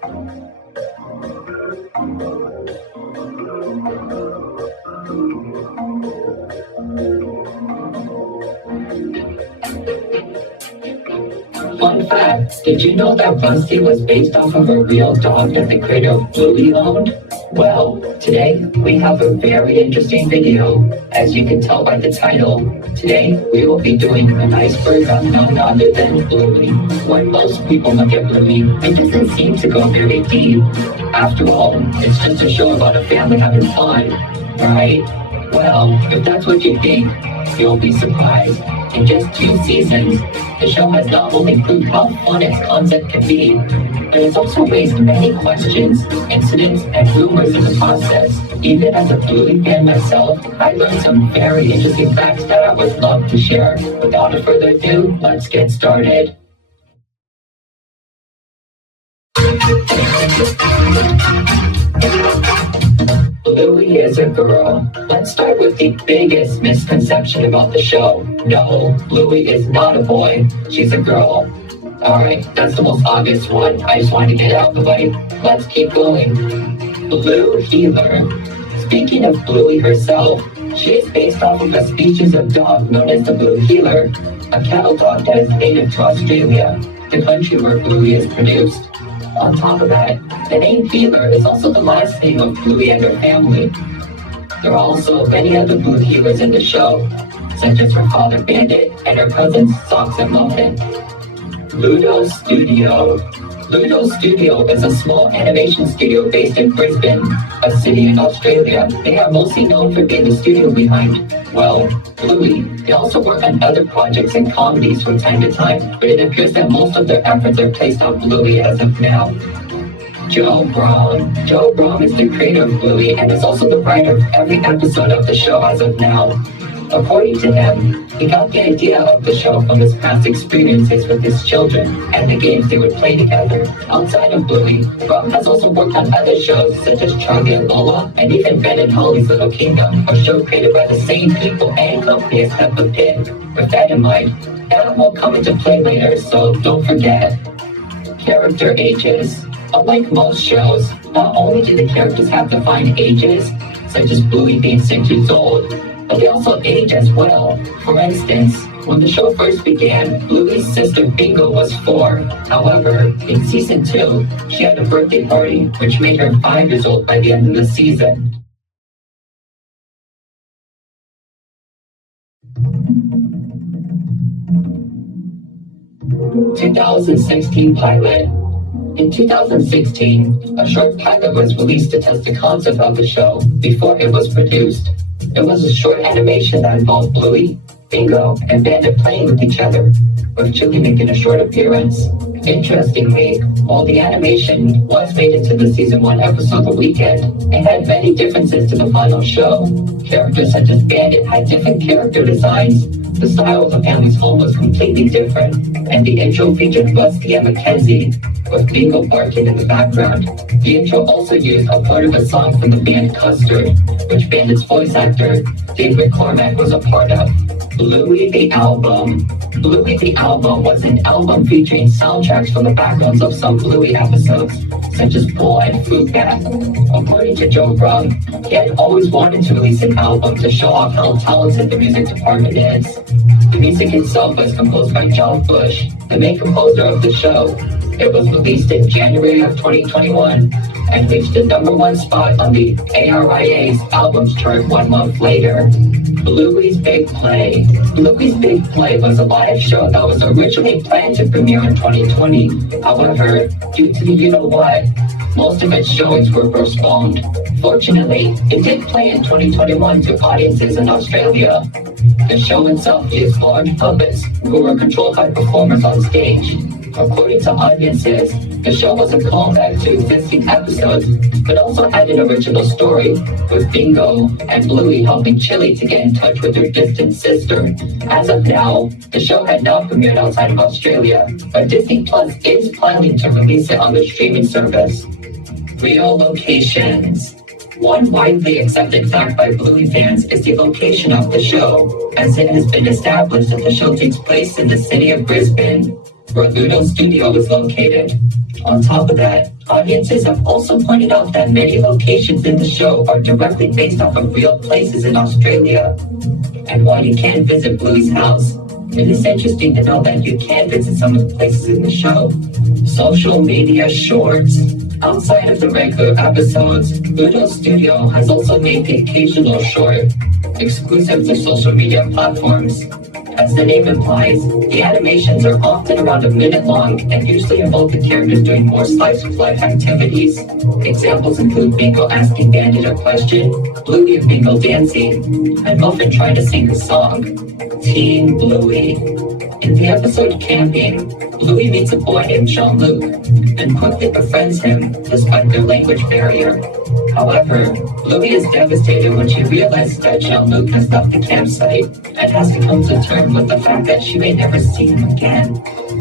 Fun fact, did you know that Rusty was based off of a real dog that the creator of Bluey owned? Well, today we have a very interesting video. As you can tell by the title, today we will be doing an iceberg on none other than Bluey. When most people look at Bluey, it doesn't seem to go very deep. After all, it's just a show about a family having fun, right? Well, if that's what you think, you'll be surprised. In just 2 seasons, the show has not only proved how fun its concept can be, but it's also raised many questions, incidents, and rumors in the process. Even as a Bluey fan myself, I learned some very interesting facts that I would love to share. Without further ado, let's get started. Bluey is a girl. Let's start with the biggest misconception about the show. No, Bluey is not a boy. She's a girl. Alright, that's the most obvious one. I just wanted to get it out of the way. Let's keep going. Blue Healer. Speaking of Bluey herself, she is based off of a species of dog known as the Blue Healer, a cattle dog that is native to Australia, the country where Bluey is produced. On top of that, the name Healer is also the last name of Bluey and her family. There are also many other Blue Healers in the show, such as her father Bandit and her cousins Socks and Muffin. Ludo Studio. Ludo Studio is a small animation studio based in Brisbane, a city in Australia. They are mostly known for being the studio behind, well, Bluey. They also work on other projects and comedies from time to time, but it appears that most of their efforts are placed on Bluey as of now. Joe Braun. Joe Braun is the creator of Bluey and is also the writer of every episode of the show as of now. According to him, he got the idea of the show from his past experiences with his children and the games they would play together. Outside of Bluey, Braun has also worked on other shows such as Charlie and Lola and even Ben and Holly's Little Kingdom, a show created by the same people and company as Peppa Pig. With that in mind, that will come into play later, so don't forget. Character ages. Unlike most shows, not only do the characters have defined ages, such as Bluey being 6 years old, but they also age as well. For instance, when the show first began, Bluey's sister Bingo was 4. However, in season 2, she had a birthday party, which made her 5 years old by the end of the season. (2016) pilot. In 2016, a short pilot was released to test the concept of the show before it was produced. It was a short animation that involved Bluey, Bingo, and Bandit playing with each other, with Chili making a short appearance. Interestingly, while the animation was made into the season 1 episode The Weekend, it had many differences to the final show. Characters such as Bandit had different character designs, the style of the family's home was completely different, and the intro featured Rusty and Mackenzie, with Bingo barking in the background. The intro also used a part of a song from the band Custard, which Bandit's voice actor, David McCormack, was a part of. Bluey the Album. Bluey the Album was an album featuring soundtracks from the backgrounds of some Bluey episodes, such as Bull and Fruit Bat. According to Joe Braun, he had always wanted to release an album to show off how talented the music department is. The music itself was composed by John Bush, the main composer of the show. It was released in January of 2021 and reached the #1 spot on the ARIA's albums chart 1 month later. Bluey's Big Play. Bluey's Big Play was a live show that was originally planned to premiere in 2020. However, due to the you-know-what, most of its showings were postponed. Fortunately, it did play in 2021 to audiences in Australia. The show itself used large puppets who were controlled by performers on stage. According to audiences, the show was a callback to existing episodes, but also had an original story, with Bingo and Bluey helping Chili to get in touch with her distant sister. As of now, the show had not premiered outside of Australia, but Disney Plus is planning to release it on the streaming service. Real locations. One widely accepted fact by Bluey fans is the location of the show, as it has been established that the show takes place in the city of Brisbane. where Ludo's studio is located. On top of that, audiences have also pointed out that many locations in the show are directly based off of real places in Australia. And while you can't visit Bluey's house, it is interesting to know that you can visit some of the places in the show. Social media shorts. Outside of the regular episodes, Ludo's studio has also made the occasional short, exclusive to social media platforms. As the name implies, the animations are often around a minute long and usually involve the characters doing more slice-of-life activities. Examples include Bingo asking Bandit a question, Bluey and Bingo dancing, and Muffin trying to sing a song. Teen Bluey. In the episode Camping, Bluey meets a boy named Jean-Luc and quickly befriends him despite their language barrier. However, Bluey is devastated when she realizes that Jean-Luc has left the campsite and has to come to terms with the fact that she may never see him again.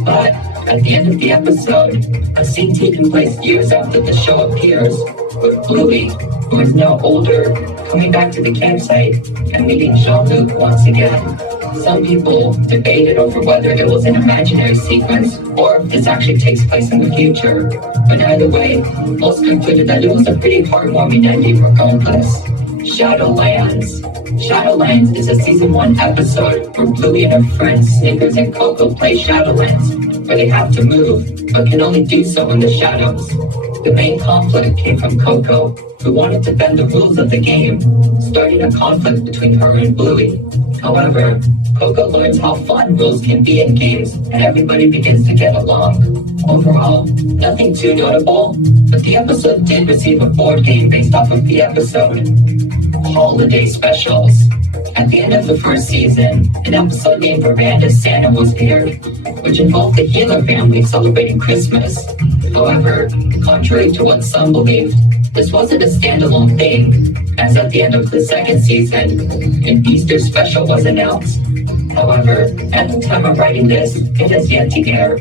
But at the end of the episode, a scene taking place years after the show appears, with Bluey, who is now older, coming back to the campsite and meeting Jean-Luc once again. Some people debated over whether it was an imaginary sequence or if this actually takes place in the future. But either way, most concluded that it was a pretty heartwarming ending regardless. Shadowlands. Shadowlands is a season 1 episode where Bluey and her friends Snickers and Coco play Shadowlands, where they have to move, but can only do so in the shadows. The main conflict came from Coco, who wanted to bend the rules of the game, starting a conflict between her and Bluey. However, Coco learns how fun rules can be in games, and everybody begins to get along. Overall, nothing too notable, but the episode did receive a board game based off of the episode. Holiday specials. At the end of the first season, an episode named Miranda's Santa was aired, which involved the Healer family celebrating Christmas. However, contrary to what some believed, this wasn't a standalone thing, as at the end of the second season, an Easter special was announced. However, at the time of writing this, it has yet to air.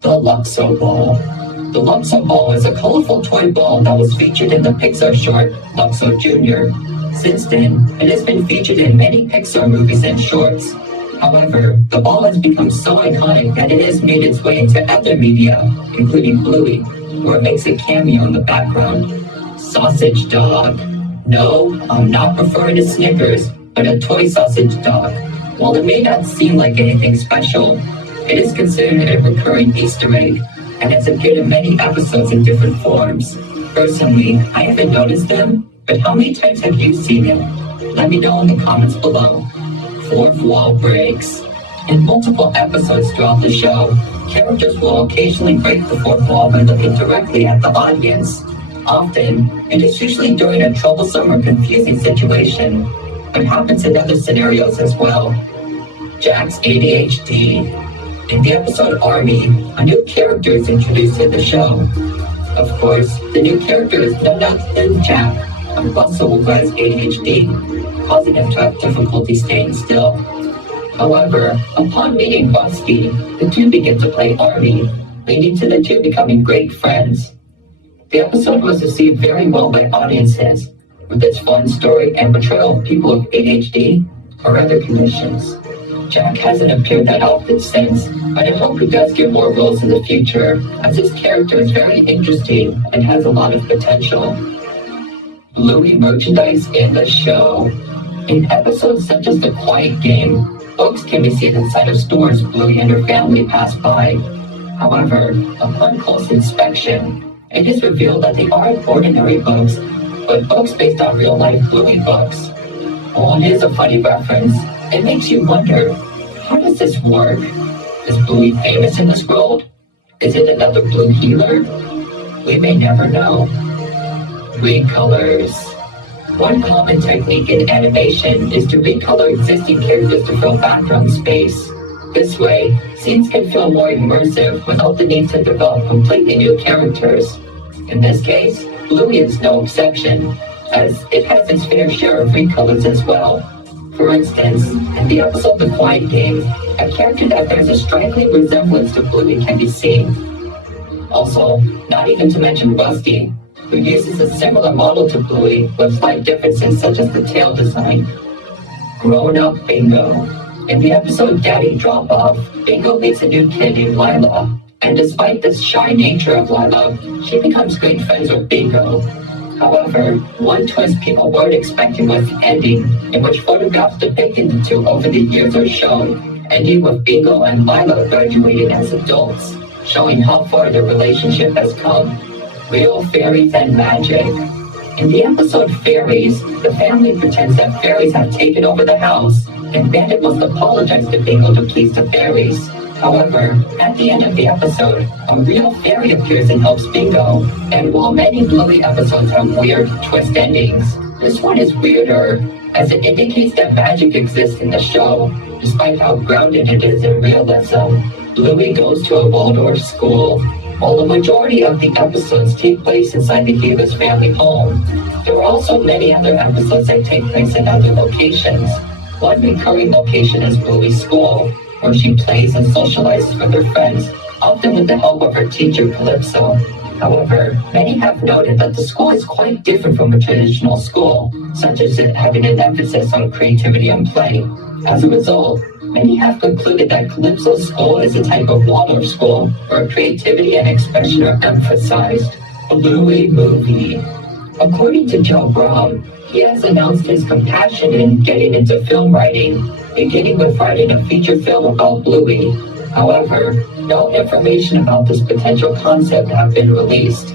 The Luxo Ball. The Luxo Ball is a colorful toy ball that was featured in the Pixar short Luxo Jr. Since then, it has been featured in many Pixar movies and shorts. However, the ball has become so iconic that it has made its way into other media, including Bluey, where it makes a cameo in the background. Sausage dog. No, I'm not referring to Snickers, but a toy sausage dog. While it may not seem like anything special, it is considered a recurring Easter egg, and has appeared in many episodes in different forms. Personally, I haven't noticed them, but how many times have you seen him? Let me know in the comments below. Fourth wall breaks. In multiple episodes throughout the show, characters will occasionally break the fourth wall by looking directly at the audience. Often, it is usually during a troublesome or confusing situation, but happens in other scenarios as well. Jack's ADHD. In the episode Army, a new character is introduced in the show. Of course, the new character is none other than Jack, a muscle who has ADHD, causing him to have difficulty staying still. However, upon meeting Busty, the two begin to play Army, leading to the two becoming great friends. The episode was received very well by audiences, with its fun story and portrayal of people with ADHD or other conditions. Jack hasn't appeared that often since, but I hope he does get more roles in the future, as his character is very interesting and has a lot of potential. Bluey merchandise in the show. In episodes such as The Quiet Game, books can be seen inside of stores Bluey and her family pass by. However, upon close inspection, it is revealed that they aren't ordinary books, but books based on real-life Bluey books. While it is a funny reference, it makes you wonder, how does this work? Is Bluey famous in this world? Is it another Blue healer? We may never know. Recolors. One common technique in animation is to recolor existing characters to fill background space. This way, scenes can feel more immersive without the need to develop completely new characters. In this case, Bluey is no exception, as it has its fair share of recolors as well. For instance, in the episode The Quiet Game, a character that bears a striking resemblance to Bluey can be seen. Also, not even to mention Rusty, who uses a similar model to Bluey with slight differences such as the tail design. Grown-up Bingo. In the episode Daddy Drop-Off, Bingo meets a new kid named Lila, and despite the shy nature of Lila, she becomes great friends with Bingo. However, one twist people weren't expecting was the ending, in which photographs depicting the two over the years are shown, ending with Bingo and Lila graduating as adults, showing how far their relationship has come. Real fairies and magic. In the episode Fairies, the family pretends that fairies have taken over the house, and Bandit must apologize to Bingo to please the fairies. However, at the end of the episode, a real fairy appears and helps Bingo, and while many Bluey episodes have weird twist endings, this one is weirder, as it indicates that magic exists in the show, despite how grounded it is in realism. Bluey goes to a Waldorf school. While the majority of the episodes take place inside the hero's family home, there are also many other episodes that take place in other locations. One recurring location is Bluey's school, where she plays and socializes with her friends, often with the help of her teacher Calypso. However, many have noted that the school is quite different from a traditional school, such as it having an emphasis on creativity and play. As a result, many have concluded that Calypso's school is a type of Waldorf school, where creativity and expression are emphasized. Bluey movie. According to Joe Brown, he has announced his compassion in getting into film writing, beginning with writing a feature film about Bluey. However, no information about this potential concept have been released.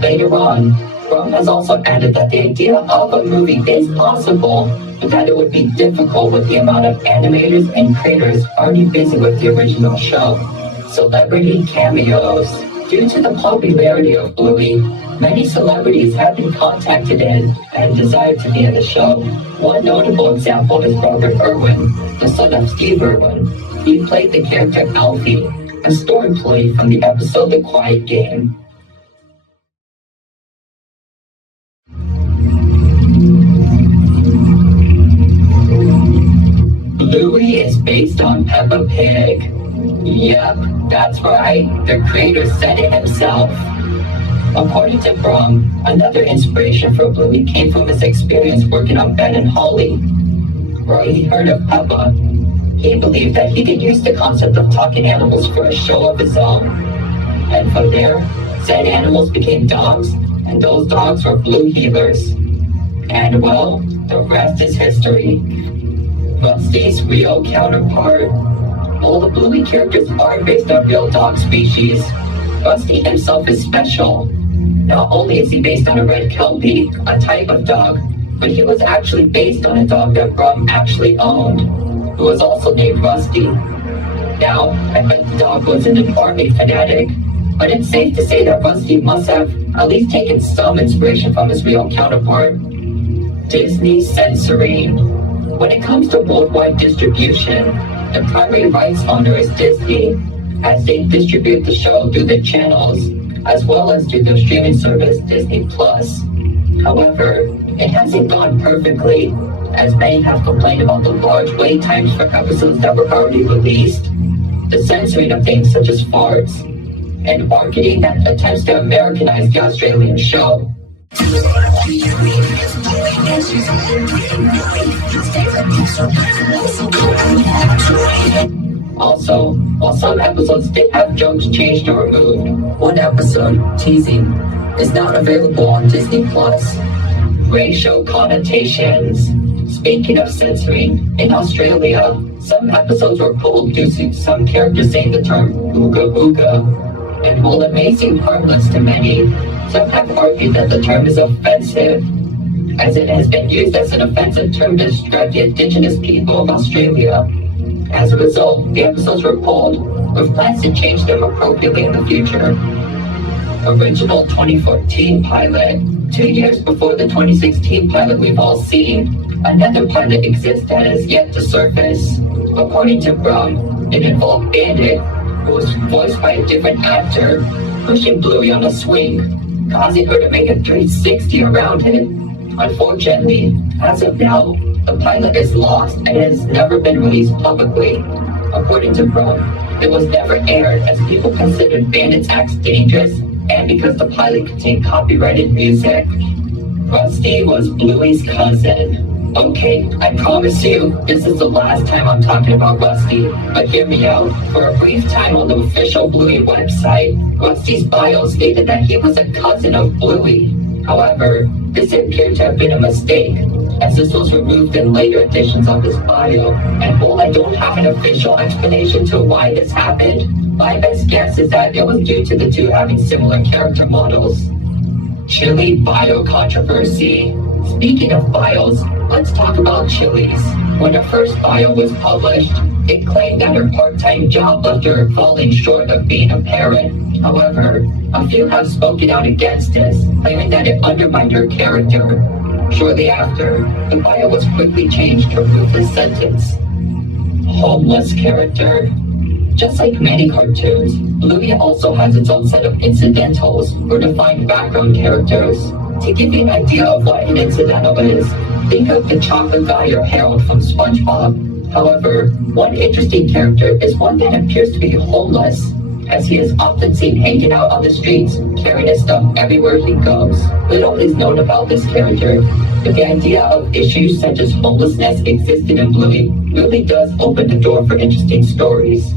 Later on, Brown has also added that the idea of a movie is possible, but that it would be difficult with the amount of animators and creators already busy with the original show. Celebrity cameos. Due to the popularity of Bluey, many celebrities have been contacted in and desire to be in the show. One notable example is Robert Irwin, the son of Steve Irwin. He played the character Alfie, a store employee from the episode The Quiet Game. Bluey is based on Peppa Pig. Yep, that's right, the creator said it himself. According to Brum, another inspiration for Bluey came from his experience working on Ben and Holly, where he heard of Peppa. He believed that he could use the concept of talking animals for a show of his own. And from there, said animals became dogs, and those dogs were Blue healers. And well, the rest is history. Rusty's real counterpart. While the Bluey characters are based on real dog species, Rusty himself is special. Not only is he based on a red Kelpie, a type of dog, but he was actually based on a dog that Brum actually owned, who was also named Rusty. Now, I bet the dog wasn't an army fanatic, but it's safe to say that Rusty must have at least taken some inspiration from his real counterpart. Disney censoring. When it comes to worldwide distribution, the primary rights owner is Disney, as they distribute the show through the channels, as well as through the streaming service Disney+. However, it hasn't gone perfectly, as many have complained about the large wait times for episodes that were already released, the censoring of things such as farts, and marketing that attempts to Americanize the Australian show. Also, while some episodes did have jokes changed or removed, one episode, Teasing, is not available on Disney+. Racial connotations. Speaking of censoring, in Australia, some episodes were pulled due to some characters saying the term ooga booga. And while it may seem harmless to many, some have argued that the term is offensive, as it has been used as an offensive term to describe the indigenous people of Australia. As a result, the episodes were pulled, with plans to change them appropriately in the future. Original 2014 pilot. 2 years before the 2016 pilot we've all seen, another pilot exists that has yet to surface. According to Brown, it involved Bandit, who was voiced by a different actor, pushing Bluey on a swing, causing her to make a 360 around him. Unfortunately, as of now, the pilot is lost and has never been released publicly. According to Brown, it was never aired as people considered Bandit's acts dangerous and because the pilot contained copyrighted music. Rusty was Bluey's cousin. Okay, I promise you, this is the last time I'm talking about Rusty, but hear me out. For a brief time on the official Bluey website, Rusty's bio stated that he was a cousin of Bluey. However, this appeared to have been a mistake, as this was removed in later editions of his bio, and while I don't have an official explanation to why this happened, my best guess is that it was due to the two having similar character models. Chili bio controversy. Speaking of bios, let's talk about Chili's. When her first bio was published, it claimed that her part-time job left her falling short of being a parent. However, a few have spoken out against this, claiming that it undermined her character. Shortly after, the bio was quickly changed to remove this sentence. Homeless character. Just like many cartoons, Bluey also has its own set of incidentals or defined background characters. To give you an idea of what an incidental is, think of the chocolate guy or Harold from SpongeBob. However, one interesting character is one that appears to be homeless, as he is often seen hanging out on the streets, carrying his stuff everywhere he goes. Little is known about this character, but the idea of issues such as homelessness existing in Bluey really does open the door for interesting stories.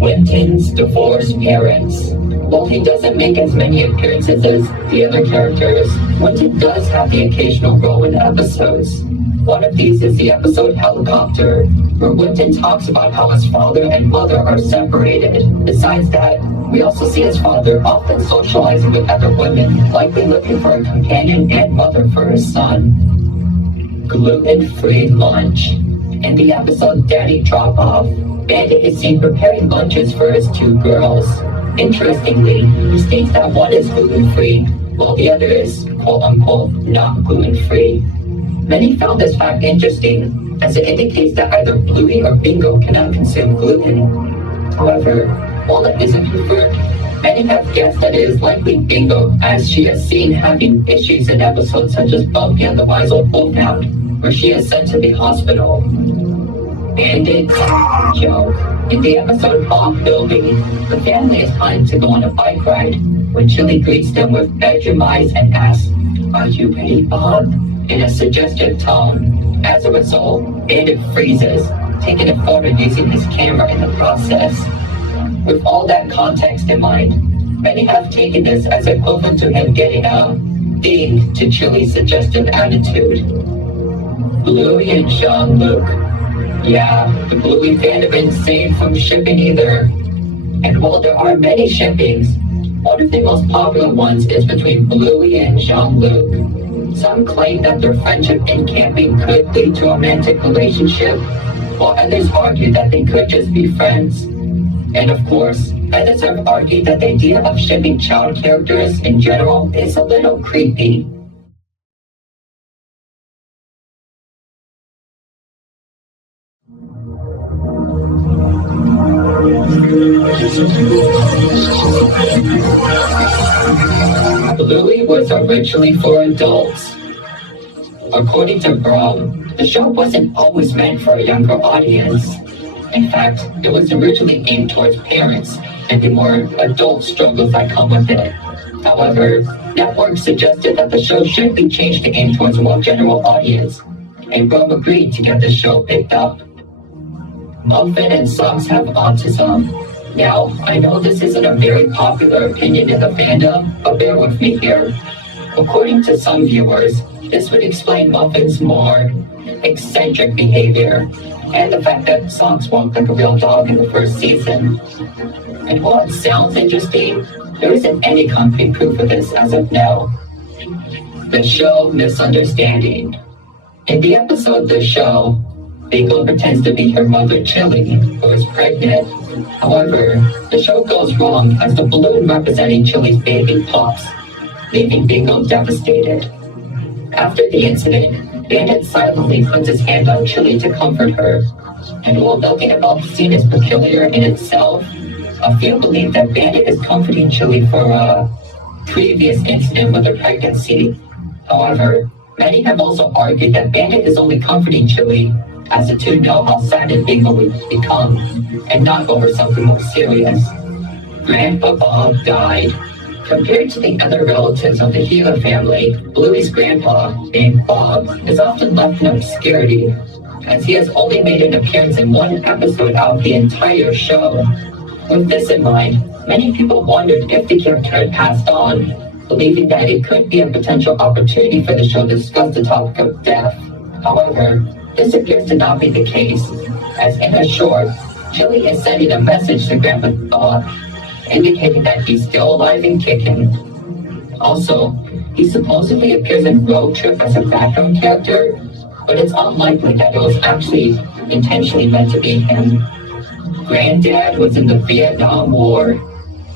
Winton's divorced parents. While he doesn't make as many appearances as the other characters, Winton does have the occasional role in episodes. One of these is the episode Helicopter, where Winton talks about how his father and mother are separated. Besides that, we also see his father often socializing with other women, likely looking for a companion and mother for his son. Gluten-free lunch. In the episode Daddy Drop Off, Bandit is seen preparing lunches for his two girls. Interestingly, he states that one is gluten-free, while the other is quote-unquote not gluten-free. Many found this fact interesting, as it indicates that either Bluey or Bingo cannot consume gluten. However, while it isn't confirmed, many have guessed that it is likely Bingo, as she is seen having issues in episodes such as Bumpy and the Wise Old Wolfhound, where she is sent to the hospital. Bandit joke. In the episode Bob Building, the family is planning to go on a bike ride when Chili greets them with bedroom eyes and asks, "Are you ready, Bob?" in a suggestive tone. As a result, Bandit freezes, taking a photo using his camera in the process. With all that context in mind, many have taken this as equivalent to him getting a ding to Chili's suggestive attitude. Bluey and Jean-Luc. Yeah, the Bluey fandom isn't safe from shipping either. And while there are many shippings, one of the most popular ones is between Bluey and Jean-Luc. Some claim that their friendship in camping could lead to a romantic relationship, while others argue that they could just be friends. And of course, others have argued that the idea of shipping child characters in general is a little creepy. Bluey was originally for adults. According to Brum, the show wasn't always meant for a younger audience. In fact, it was originally aimed towards parents and the more adult struggles that come with it. However, networks suggested that the show should be changed to aim towards a more general audience, and Brum agreed to get the show picked up. Muffin and Socks have autism. Now, I know this isn't a very popular opinion in the fandom, but bear with me here. According to some viewers, this would explain Muffin's more eccentric behavior, and the fact that Socks walked like a real dog in the first season. And while it sounds interesting, there isn't any concrete proof of this as of now. The show Misunderstanding. In the episode The Show, Bingo pretends to be her mother Chili, who is pregnant. However, the show goes wrong as the balloon representing Chili's baby pops, leaving Bingo devastated. After the incident, Bandit silently puts his hand on Chili to comfort her. And while nothing about the scene is peculiar in itself, a few believe that Bandit is comforting Chili for a previous incident with her pregnancy. However, many have also argued that Bandit is only comforting Chili as the two know how sad and Bingo would become, and not over something more serious. Grandpa Bob died. Compared to the other relatives of the Gila family, Bluey's grandpa, named Bob, is often left in obscurity, as he has only made an appearance in one episode out of the entire show. With this in mind, many people wondered if the character had passed on, believing that it could be a potential opportunity for the show to discuss the topic of death. However, this appears to not be the case, as in a short, Chili is sending a message to Grandpa Bob, indicating that he's still alive and kicking. Also, he supposedly appears in Road Trip as a background character, but it's unlikely that it was actually intentionally meant to be him. Granddad was in the Vietnam War.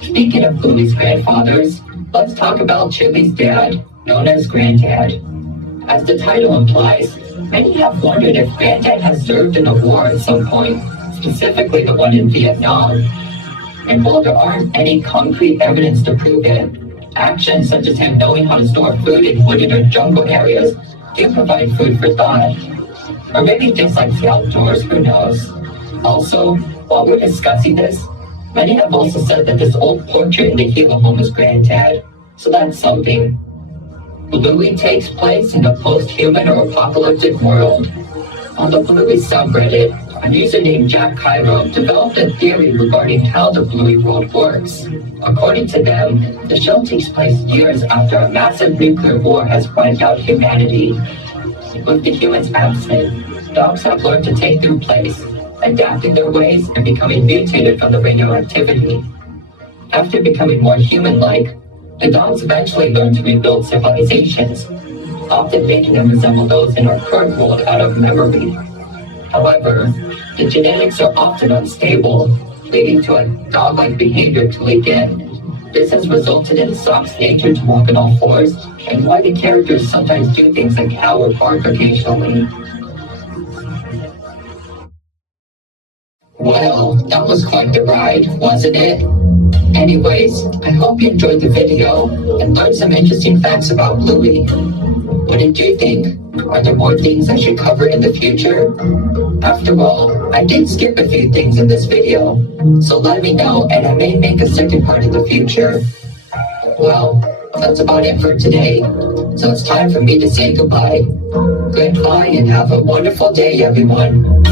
Speaking of Bluey's grandfathers, let's talk about Chili's dad, known as Granddad. As the title implies, many have wondered if Granddad has served in a war at some point, specifically the one in Vietnam. And while there aren't any concrete evidence to prove it, actions such as him knowing how to store food in wooded or jungle areas do provide food for thought. Or maybe just like the outdoors, who knows? Also, while we're discussing this, many have also said that this old portrait in the Gila home is Granddad, so that's something. Bluey takes place in a post-human or apocalyptic world. On the Bluey subreddit, a user named Jack Cairo developed a theory regarding how the Bluey world works. According to them, the show takes place years after a massive nuclear war has wiped out humanity. With the humans absent, dogs have learned to take their place, adapting their ways and becoming mutated from the radioactivity. After becoming more human-like, the dogs eventually learn to rebuild civilizations, often making them resemble those in our current world out of memory. However, the genetics are often unstable, leading to a dog-like behavior to leak in. This has resulted in Sock's nature to walk on all fours, and why the characters sometimes do things like howl or bark occasionally. Well, that was quite the ride, wasn't it? Anyways, I hope you enjoyed the video and learned some interesting facts about Bluey. What did you think? Are there more things I should cover in the future? After all, I did skip a few things in this video, so let me know and I may make a second part in the future. Well, that's about it for today, so it's time for me to say goodbye. Goodbye and have a wonderful day, everyone.